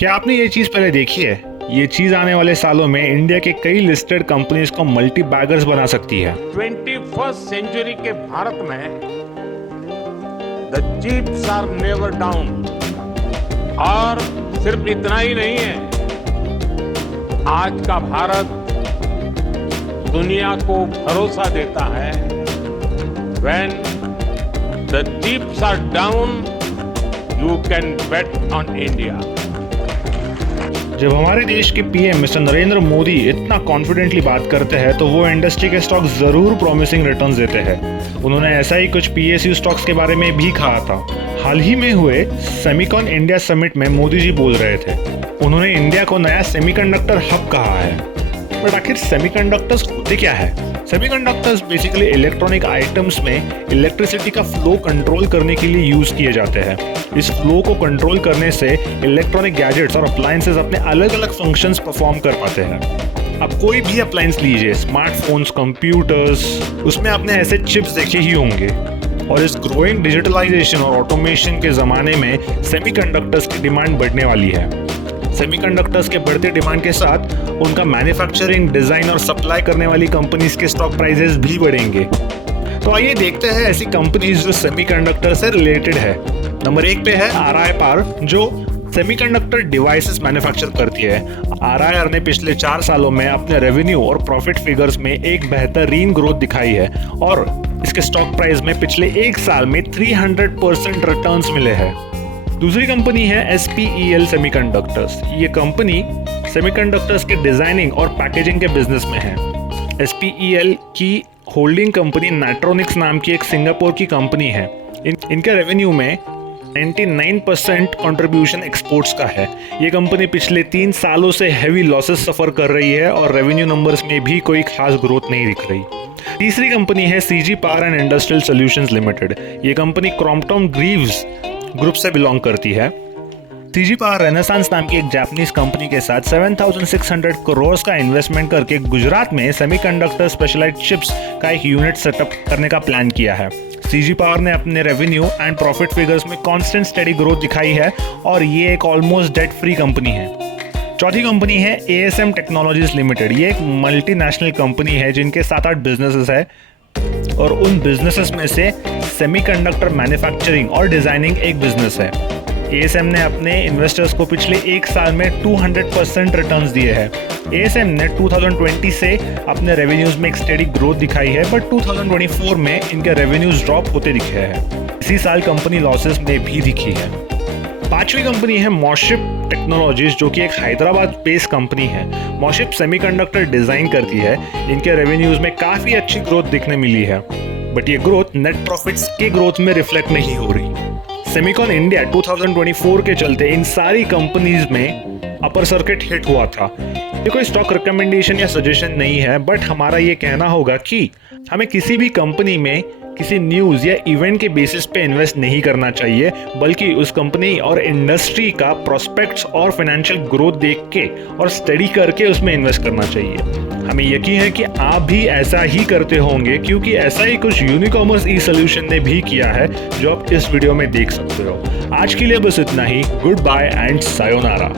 क्या आपने ये चीज पहले देखी है? ये चीज आने वाले सालों में इंडिया के कई लिस्टेड कंपनीज को मल्टी बैगर्स बना सकती है। 21st सेंचुरी के भारत में the chips are never down. और सिर्फ इतना ही नहीं है, आज का भारत दुनिया को भरोसा देता है, when the chips are down you can bet on India. जब हमारे देश के पीएम मिस्टर नरेंद्र मोदी इतना कॉन्फिडेंटली बात करते हैं तो वो इंडस्ट्री के स्टॉक जरूर प्रॉमिसिंग रिटर्न्स देते हैं। उन्होंने ऐसा ही कुछ पीएसयू स्टॉक्स के बारे में भी कहा था। हाल ही में हुए सेमिकॉन इंडिया समिट में मोदी जी बोल रहे थे। उन्होंने इंडिया को नया सेमीकंडक्टर हब कहा है। बट आखिर सेमीकंडक्टर्स होते क्या है? सेमीकंडक्टर्स बेसिकली इलेक्ट्रॉनिक आइटम्स में इलेक्ट्रिसिटी का फ्लो कंट्रोल करने के लिए यूज किए जाते हैं। इस फ्लो को कंट्रोल करने से इलेक्ट्रॉनिक गैजेट्स और अप्लायंसेस अपने अलग अलग फंक्शंस परफॉर्म कर पाते हैं। अब कोई भी अप्लायंस लीजिए, स्मार्टफोन्स, कंप्यूटर्स, उसमें आपने ऐसे चिप्स देखे ही होंगे। और इस ग्रोइंग डिजिटलाइजेशन और ऑटोमेशन के ज़माने में सेमीकंडक्टर्स की डिमांड बढ़ने वाली है। सेमीकंडक्टर्स के बढ़ते डिमांड के साथ उनका मैन्युफैक्चरिंग, डिज़ाइन और सप्लाई करने वाली कंपनीज के स्टॉक प्राइसेस भी बढ़ेंगे। तो आइए देखते हैं ऐसी कंपनीज जो सेमीकंडक्टर से रिलेटेड है। नंबर 1 पे है RIR पावर, जो सेमीकंडक्टर डिवाइसेस मैन्युफैक्चर करती है। RIR ने पिछले 4 सालों में अपने रेवेन्यू और प्रॉफिट फिगर्स में एक बेहतरीन ग्रोथ दिखाई है और इसके स्टॉक प्राइस में पिछले 1 साल में 300% रिटर्न्स मिले हैं। दूसरी कंपनी है SPEL सेमीकंडक्टर्स। ये कंपनी सेमीकंडक्टर्स के डिजाइनिंग और पैकेजिंग के बिजनेस में है। SPEL की होल्डिंग कंपनी नाइट्रोनिक्स नाम की एक सिंगापुर की कंपनी है। इनके रेवेन्यू में 99% कंट्रीब्यूशन एक्सपोर्ट्स का है। ये कंपनी पिछले 3 सालों से हैवी लॉसेस सफर कर रही है और रेवेन्यू नंबर्स में भी कोई खास ग्रोथ नहीं दिख रही। तीसरी कंपनी है CG power and industrial solutions limited. ये कंपनी क्रॉम्पटन ग्रीव्स ग्रुप से बिलोंग करती है। CG पावर रेनेसांस नाम की एक जापानीज कंपनी के साथ 7,600 करोड़ का इन्वेस्टमेंट करके गुजरात में सेमीकंडक्टर स्पेशलाइज्ड चिप्स का एक यूनिट सेटअप करने का प्लान किया है। CG पावर ने अपने रेवेन्यू एंड प्रॉफिट फिगर्स में कांस्टेंट स्टेडी ग्रोथ दिखाई है और ये एक ऑलमोस्ट डेट फ्री कंपनी है। चौथी कंपनी है ASM टेक्नोलॉजीज लिमिटेड। ये एक मल्टीनेशनल कंपनी है जिनके 7-8 बिजनेसेस है और उन बिजनेसेस में से सेमीकंडक्टर मैन्युफैक्चरिंग और डिजाइनिंग एक बिजनेस है। ASM ने अपने इन्वेस्टर्स को पिछले 1 साल में 200% रिटर्न्स दिए हैं। ASM ने 2020 से अपने रेवेन्यूज में एक स्टेडी ग्रोथ दिखाई है, बट 2024 में इनके रेवेन्यूज ड्रॉप होते दिखे हैं। इसी साल कंपनी लॉसेस में भी दिखी है। पांचवी कंपनी है मॉशिप टेक्नोलॉजीज, जो कि एक हैदराबाद बेस्ड कंपनी है। मॉशिप सेमीकंडक्टर डिजाइन करती है। इनके रेवेन्यूज में काफी अच्छी ग्रोथ दिखने मिली है, बट ये ग्रोथ नेट प्रॉफिट्स के ग्रोथ में रिफ्लेक्ट नहीं हो रही। सेमिकॉन इंडिया 2024 के चलते इन सारी कंपनीज में अपर सर्किट हिट हुआ था। ये कोई स्टॉक रिकमेंडेशन या सजेशन नहीं है, बट हमारा ये कहना होगा कि हमें किसी भी कंपनी में किसी न्यूज़ या इवेंट के बेसिस पे इन्वेस्ट नहीं करना चाहिए, बल्कि उस कंपनी और इंडस्ट्री का प्रोस्पेक्ट्स और फाइनेंशियल ग्रोथ देख के और स्टडी करके उसमें इन्वेस्ट करना चाहिए। हमें यकीन है कि आप भी ऐसा ही करते होंगे, क्योंकि ऐसा ही कुछ यूनिकॉमर्स ई सॉल्यूशन ने भी किया है, जो आप इस वीडियो में देख सकते हो। आज के लिए बस इतना ही। Good bye and sayonara.